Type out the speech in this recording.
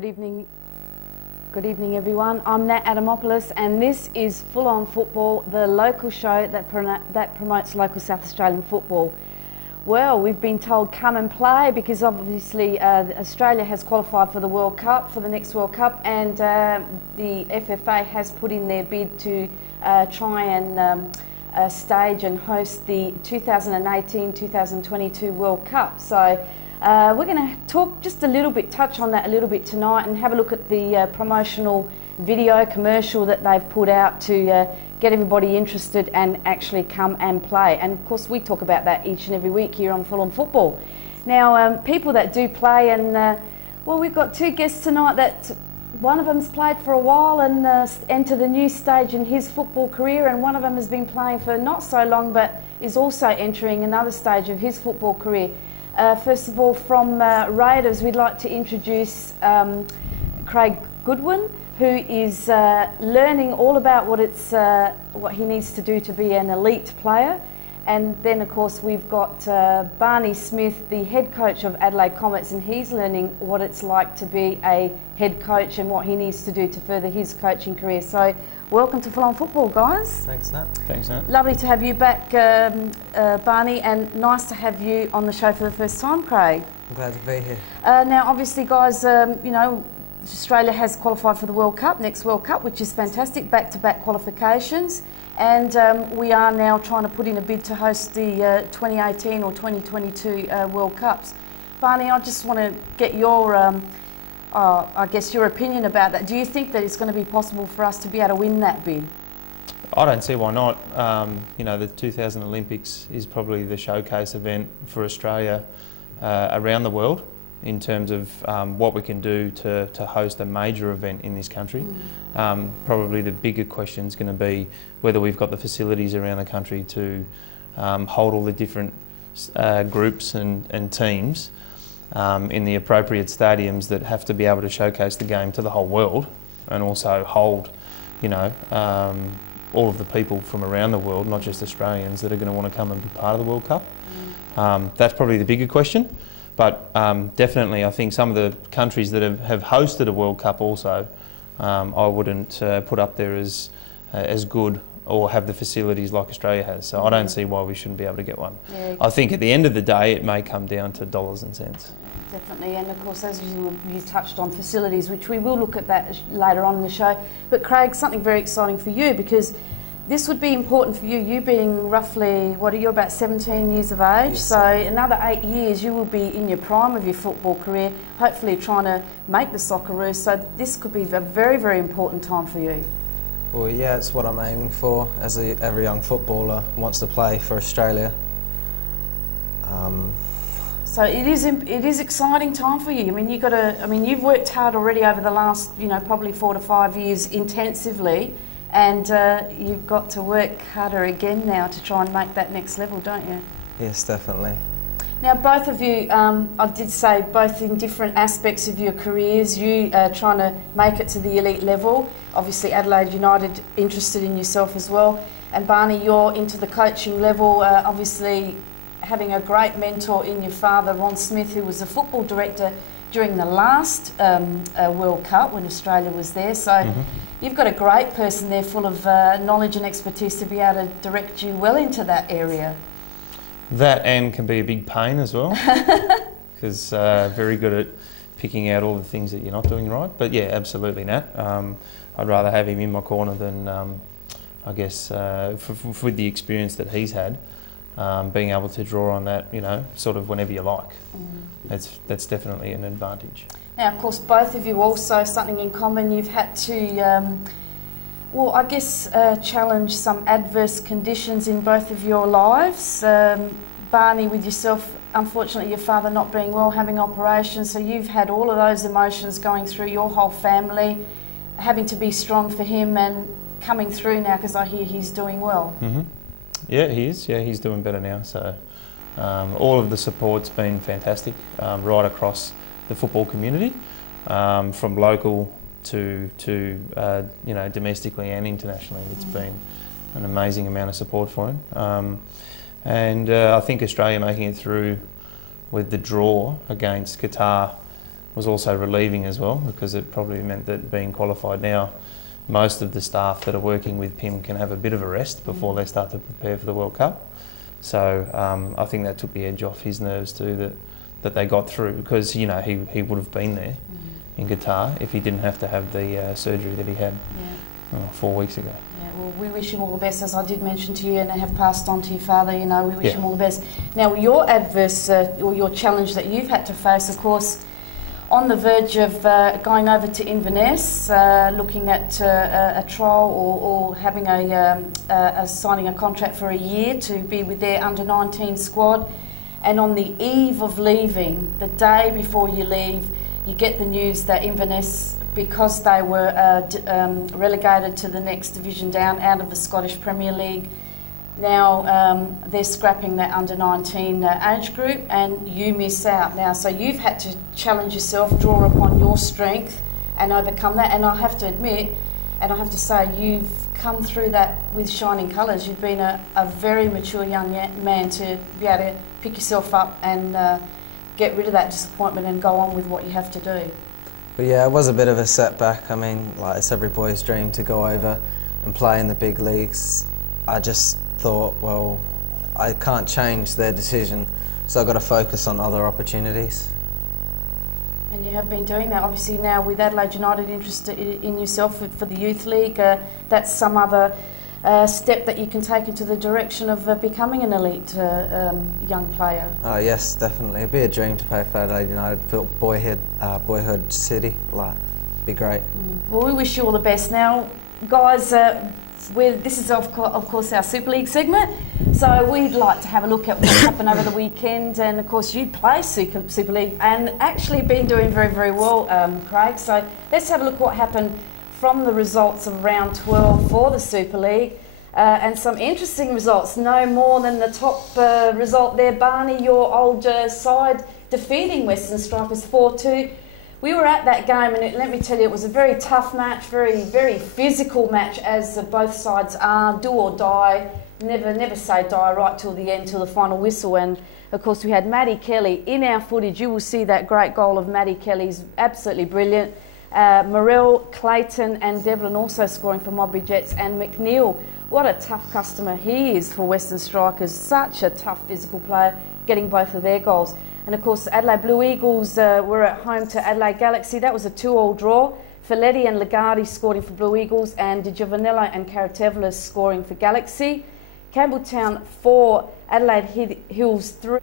Good evening everyone. I'm Nat Adamopoulos and this is Full On Football, the local show that promotes local South Australian football. Well, we've been told come and play because obviously Australia has qualified for the World Cup, for the next World Cup, and the FFA has put in their bid to try and stage and host the 2018-2022 World Cup. So we're going to talk just a little bit, touch on that a little bit tonight and have a look at the promotional video commercial that they've put out to get everybody interested and actually come and play. And of course we talk about that each and every week here on Full On Football. Now people that do play, and well, we've got two guests tonight that one of them's played for a while and entered a new stage in his football career, and one of them has been playing for not so long but is also entering another stage of his football career. First of all, from Raiders, we'd like to introduce Craig Goodwin, who is learning all about what he needs to do to be an elite player. And then, of course, we've got Barney Smith, the head coach of Adelaide Comets, and he's learning what it's like to be a head coach and what he needs to do to further his coaching career. So, welcome to Full On Football, guys. Thanks, Nat. Thanks, Nat. Lovely to have you back, Barney, and nice to have you on the show for the first time, Craig. I'm glad to be here. Now, obviously, guys, you know, Australia has qualified for the World Cup, next World Cup, which is fantastic, back-to-back qualifications. And we are now trying to put in a bid to host the 2018 or 2022 World Cups. Barney, I just want to get your, I guess, your opinion about that. Do you think that it's going to be possible for us to be able to win that bid? I don't see why not. You know, the 2000 Olympics is probably the showcase event for Australia around the world in terms of what we can do to host a major event in this country. Probably the bigger question is going to be whether we've got the facilities around the country to hold all the different groups and teams in the appropriate stadiums that have to be able to showcase the game to the whole world, and also hold, you know, all of the people from around the world, not just Australians, that are going to want to come and be part of the World Cup. That's probably the bigger question. But definitely, I think some of the countries that have hosted a World Cup also, I wouldn't put up there as good or have the facilities like Australia has. So I don't see why we shouldn't be able to get one. Yeah. I think at the end of the day, it may come down to dollars and cents. Definitely, and of course, as you touched on facilities, which we will look at that later on in the show. But Craig, something very exciting for you, because this would be important for you, you being roughly, what are you, about 17 years of age? Yes, so another 8 years you will be in your prime of your football career, hopefully trying to make the Socceroos. So this could be a very, very important time for you. Well, yeah, it's what I'm aiming for, as every young footballer wants to play for Australia. So it is exciting time for you. I mean, you've worked hard already over the last, you know, probably 4 to 5 years intensively. And you've got to work harder again now to try and make that next level, don't you? Yes, definitely. Now, both of you, I did say, both in different aspects of your careers, you trying to make it to the elite level. Obviously, Adelaide United interested in yourself as well. And Barney, you're into the coaching level, obviously having a great mentor in your father, Ron Smith, who was a football director during the last World Cup when Australia was there. So. You've got a great person there full of knowledge and expertise to be able to direct you well into that area. That and can be a big pain as well, because very good at picking out all the things that you're not doing right. But yeah, absolutely, Nat. I'd rather have him in my corner than, I guess, with the experience that he's had, being able to draw on that, you know, sort of whenever you like. That's definitely an advantage. Now, of course, both of you also, something in common, you've had to, well, I guess, challenge some adverse conditions in both of your lives. Barney, with yourself, unfortunately, your father not being well, having operations, so you've had all of those emotions going through your whole family, having to be strong for him and coming through now, because I hear he's doing well. Yeah, he is. Yeah, he's doing better now. So all of the support's been fantastic, right across the football community, from local to you know, domestically and internationally. It's been an amazing amount of support for him, and I think Australia making it through with the draw against Qatar was also relieving as well, because it probably meant that being qualified now, most of the staff that are working with Pim can have a bit of a rest before they start to prepare for the World Cup. So I think that took the edge off his nerves too, that they got through, because he would have been there in Qatar if he didn't have to have the surgery that he had 4 weeks ago. Yeah, well, we wish him all the best, as I did mention to you, and I have passed on to your father. We wish him all the best. Now, your adverse or your challenge that you've had to face, of course, on the verge of going over to Inverness, looking at a trial or having signing a contract for a year to be with their under-19 squad, and on the eve of leaving, the day before you leave, you get the news that Inverness, because they were relegated to the next division down out of the Scottish Premier League, now they're scrapping that under-19 age group, and you miss out now. So you've had to challenge yourself, draw upon your strength and overcome that. And I have to admit, and I have to say, you've come through that with shining colours. You've been a very mature young man to be able to pick yourself up and get rid of that disappointment and go on with what you have to do. But yeah, it was a bit of a setback. I mean, like, it's every boy's dream to go over and play in the big leagues. I just thought, well, I can't change their decision, so I've got to focus on other opportunities. And you have been doing that. Obviously now with Adelaide United interested in yourself for the Youth League, that's some other step that you can take into the direction of becoming an elite young player. Oh yes, definitely. It'd be a dream to play for Adelaide United, boyhood city. Like, it'd be great. Well, we wish you all the best. Now, guys, this is of course our Super League segment, so we'd like to have a look at what happened over the weekend. And of course you play Super League and actually been doing very, very well, Craig. So let's have a look what happened from the results of round 12 for the Super League, and some interesting results. No more than the top result there, Barney, your old side, defeating Western Strikers 4-2. We were at that game, and let me tell you, it was a very tough match, very, very physical match, as both sides are, do or die, never say die, right till the end, till the final whistle. And of course we had Maddie Kelly in our footage. You will see that great goal of Maddie Kelly's absolutely brilliant. Morel, Clayton and Devlin also scoring for Modbury Jets, and McNeil, what a tough customer he is for Western Strikers, such a tough physical player, getting both of their goals. And of course, Adelaide Blue Eagles were at home to Adelaide Galaxy. That was a 2-2 draw. Folletti and Lagarde scoring for Blue Eagles, and Di Giovanello and Caratevlis scoring for Galaxy. Campbelltown 4, Adelaide Hills 3.